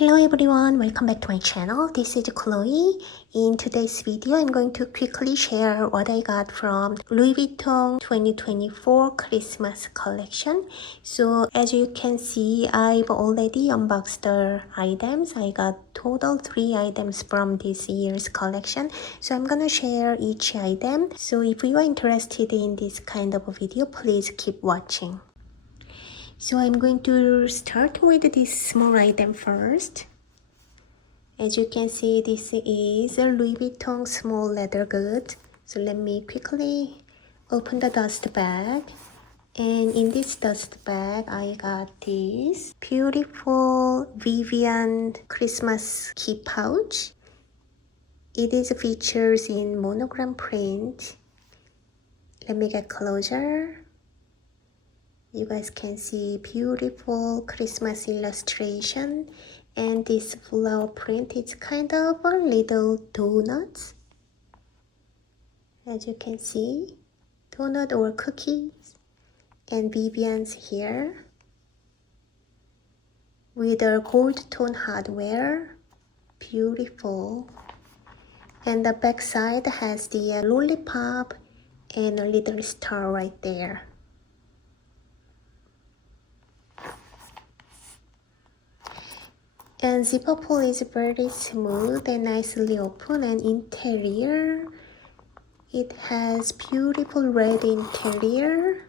Hello everyone, welcome back to my channel. This is Chloe. In today's video, I'm going to quickly share what I got from Louis Vuitton 2024 Christmas collection. So as you can see, I've already unboxed the items. I got total 3 items from this year's collection. So I'm gonna share each item. So if you are interested in this kind of a video, please keep watching. So I'm going to start with this small item first. As you can see, this is a Louis Vuitton small leather good. So let me quickly open the dust bag. And in this dust bag, I got this beautiful Vivienne Christmas key pouch. It is features in monogram print. Let me get closer. You guys can see beautiful Christmas illustration, and this flower print is kind of a little donut. As you can see, donut or cookies, and Vivienne's here with a gold tone hardware, beautiful. And the back side has the lollipop and a little star right there. And zipper pull is very smooth and nicely open, and interior, it has beautiful red interior.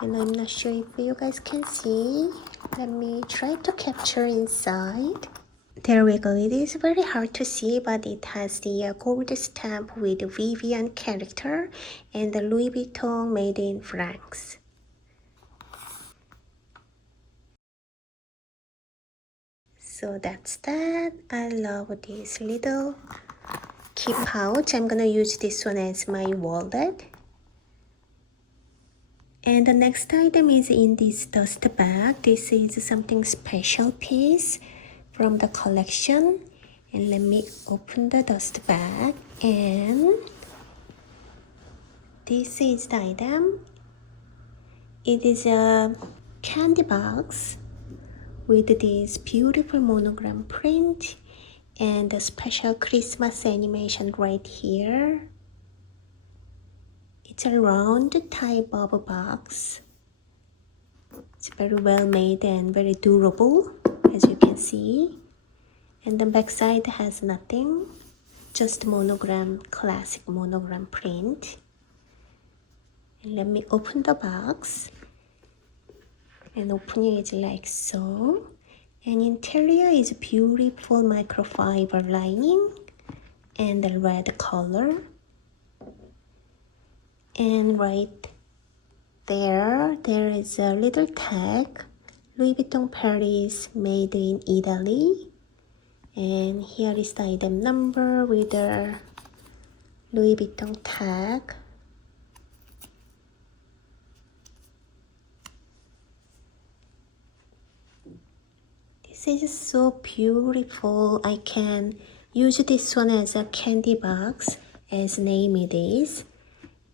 And I'm not sure if you guys can see. Let me try to capture inside. There we go. It is very hard to see, but it has the gold stamp with Vivienne character and the Louis Vuitton made in France. So that's that. I love this little key pouch. I'm gonna use this one as my wallet. And the next item is in this dust bag. This is something special piece from the collection. And let me open the dust bag. And this is the item. It is a candy box with this beautiful monogram print and a special Christmas animation right here. It's a round type of a box. It's very well made and very durable, as you can see. And the back side has nothing, just monogram, classic monogram print. And let me open the box. And opening is like so. And interior is beautiful microfiber lining and the red color. And right there is a little tag, Louis Vuitton Paris, made in Italy. And here is the item number with the Louis Vuitton tag. This is so beautiful. I can use this one as a candy box, as name it is.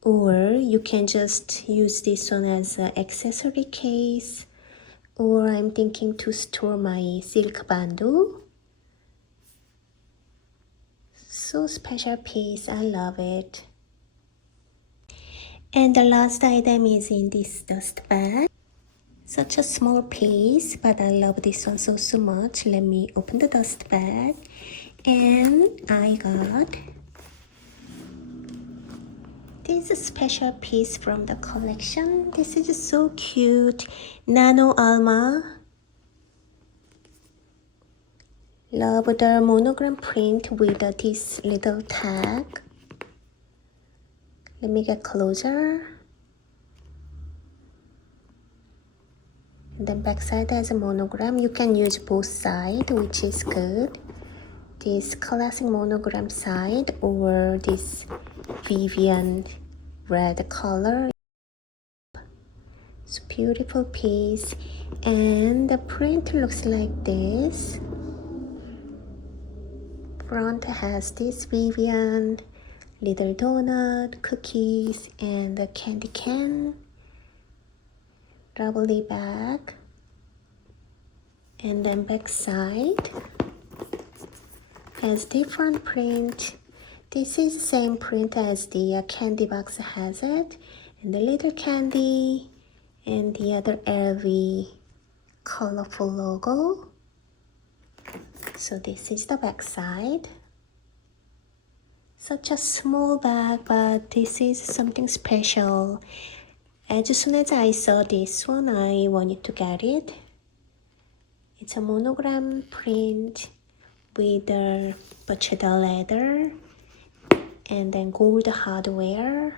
Or you can just use this one as an accessory case. Or I'm thinking to store my silk bandeau. So special piece, I love it. And the last item is in this dust bag. Such a small piece, but I love this one so much. Let me open the dust bag. And I got this special piece from the collection. This is so cute. Nano Alma. Love the monogram print with this little tag. Let me get closer. And then backside has a monogram. You can use both sides, which is good. This classic monogram side or this Vivienne red color. It's a beautiful piece. And the print looks like this. Front has this Vivienne, little donut, cookies, and a candy can. Lovely back. And then back side has different print. This is the same print as the candy box has it, and the little candy and the other LV colorful logo. So this is the back side. Such a small bag, but this is something special. As soon as I saw this one, I wanted to get it. It's a monogram print with the Bermuda leather and then gold hardware.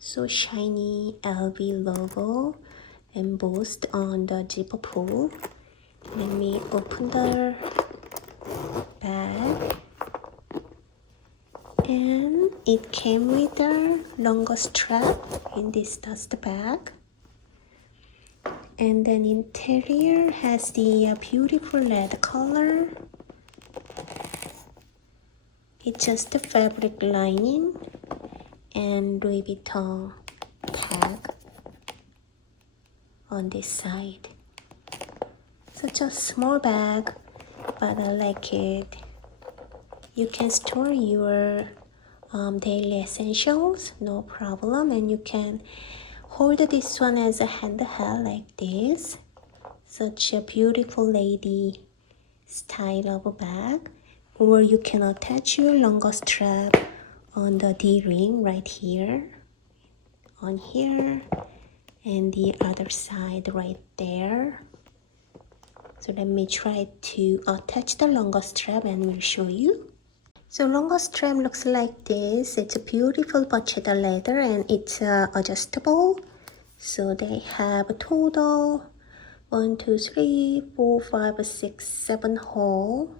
So shiny LV logo embossed on the zipper pull. Let me open the bag. And it came with a longer strap in this dust bag. And then interior has the beautiful red color. It's just the fabric lining and Louis Vuitton tag on this side. Such a small bag, but I like it. You can store your daily essentials, no problem, and you can hold this one as a handheld like this. Such a beautiful lady style of a bag. Or you can attach your longer strap on the D-ring right here, on here, and the other side right there. So let me try to attach the longer strap and we'll show you. So longer strap looks like this. It's a beautiful Bermuda leather and it's adjustable. So they have a total 1, 2, 3, 4, 5, 6, 7 hole,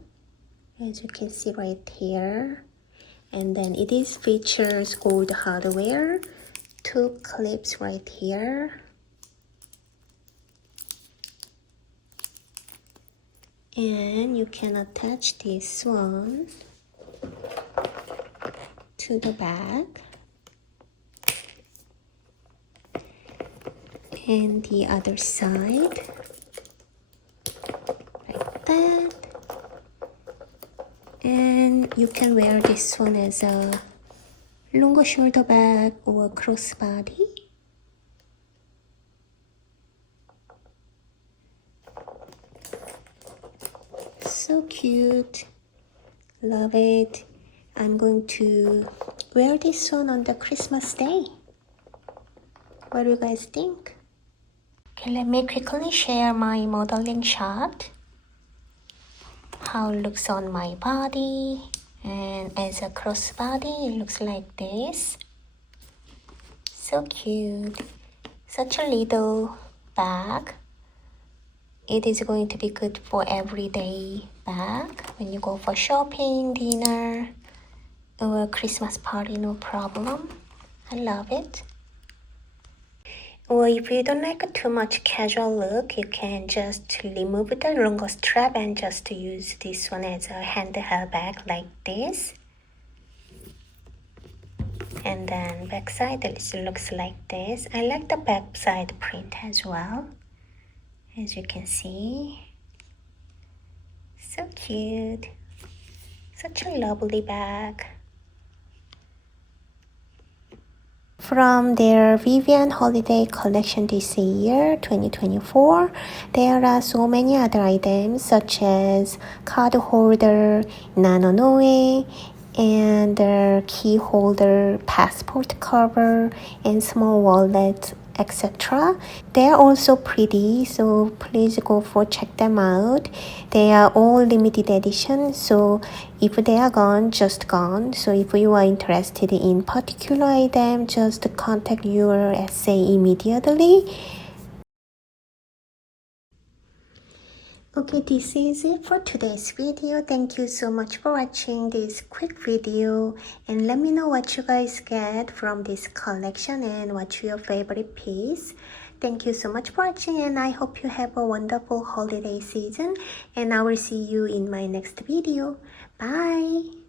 as you can see right here. And then it is features gold hardware, 2 clips right here. And you can attach this one to the bag. And the other side, like that. And you can wear this one as a longer shoulder bag or crossbody. So cute, love it. I'm going to wear this one on the Christmas day. What do you guys think? Okay, let me quickly share my modeling shot. How it looks on my body, and as a crossbody it looks like this. So cute. Such a little bag. It is going to be good for everyday bag when you go for shopping, dinner, or a Christmas party, no problem. I love it. Or if you don't like too much casual look, you can just remove the longer strap and just use this one as a handheld bag like this. And then backside it looks like this. I like the backside print as well, as you can see. So cute. Such a lovely bag. From their Vivienne Holiday collection this year, 2024, there are so many other items such as card holder, nanonoe, and the key holder, passport cover, and small wallet, etc. They are also pretty, so please go for check them out. They are all limited edition, so if they are gone, just gone. So if you are interested in particular item, just contact your SA immediately. Okay, this is it for today's video. Thank you so much for watching this quick video, and let me know what you guys get from this collection and what's your favorite piece. Thank you so much for watching, and I hope you have a wonderful holiday season, and I will see you in my next video. Bye!